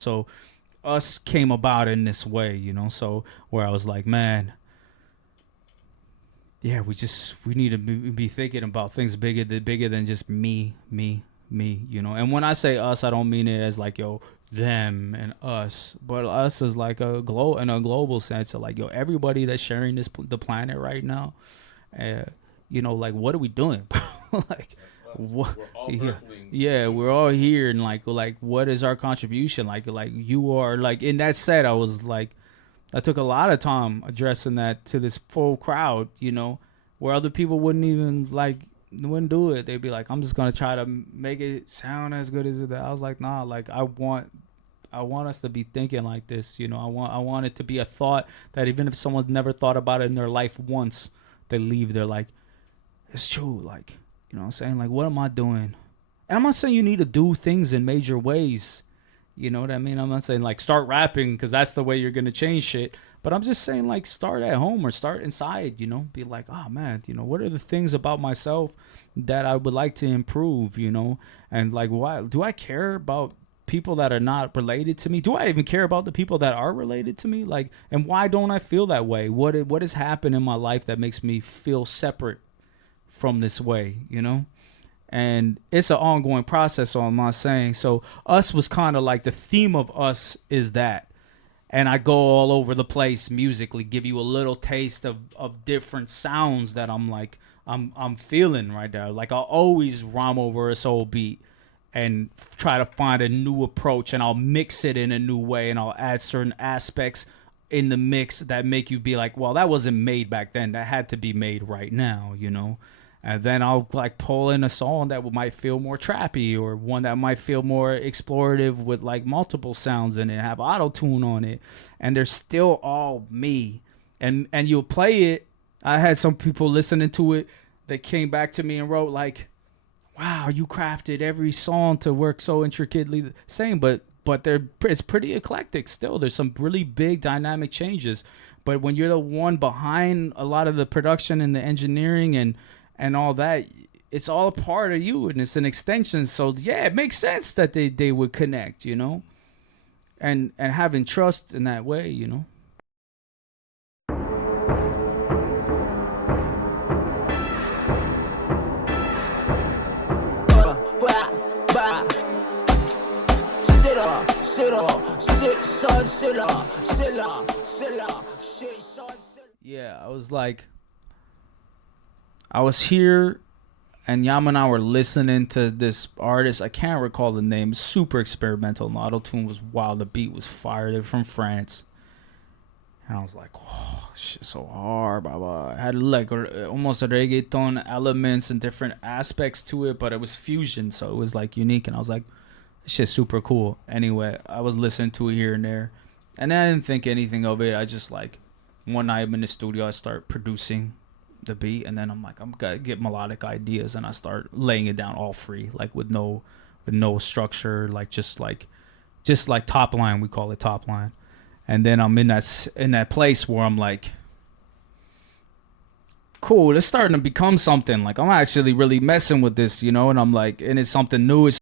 So us came about in this way, so where I was like, man, yeah, we need to be thinking about things bigger than just me, And when I say us, I don't mean it as like, yo, them and us, but us is like in a global sense of like, yo, everybody that's sharing the planet right now. uh, like, what are we doing, bro? Like, what? We're all Yeah, earthlings. yeah, we're all here, and like, what is our contribution? Like you are like. In that set, I was like, I took a lot of time addressing that to this full crowd, where other people wouldn't do it. They'd be like, I'm just gonna try to make it sound as good as it. I was like, nah, like I want us to be thinking like this, I want it to be a thought that even if someone's never thought about it in their life once, they leave. They're like, it's true. Like, what I'm saying? Like, what am I doing? And I'm not saying you need to do things in major ways. You know what I mean? I'm not saying like start rapping because that's the way you're gonna change shit. But I'm just saying like start at home or start inside. Be like, oh man, what are the things about myself that I would like to improve? And like, why do I care about people that are not related to me? Do I even care about the people that are related to me? Like, and why don't I feel that way? What has happened in my life that makes me feel separate from this way? And it's an ongoing process. So I'm not saying so. Us was kind of like the theme of us is that, and I go all over the place musically, give you a little taste of different sounds that I'm feeling right there. Like I'll always rhyme over a soul beat and try to find a new approach, and I'll mix it in a new way, and I'll add certain aspects in the mix that make you be like, well, that wasn't made back then. That had to be made right now. And then I'll like pull in a song that might feel more trappy, or one that might feel more explorative with like multiple sounds in it, have auto tune on it, and they're still all me. And you'll play it. I had some people listening to it that came back to me and wrote like, "Wow, you crafted every song to work so intricately the same, but it's pretty eclectic still. There's some really big dynamic changes, but when you're the one behind a lot of the production and the engineering and all that, it's all a part of you and it's an extension. So yeah, it makes sense that they would connect, and having trust in that way. Yeah, I was here, and Yam and I were listening to this artist. I can't recall the name. Super experimental. The auto tune was wild. The beat was fire. They're from France. And I was like, oh, shit, so hard, blah. It had like almost a reggaeton elements and different aspects to it, but it was fusion, so it was like unique. And I was like, this shit's super cool. Anyway, I was listening to it here and there, and I didn't think anything of it. I just like one night I'm in the studio, I start producing the beat, and then I'm like, I'm gonna get melodic ideas, and I start laying it down all free, like with no structure, like just like top line. We call it top line. And then I'm in that place where I'm like, cool, it's starting to become something. Like I'm actually really messing with this, and I'm like, and it's something new. It's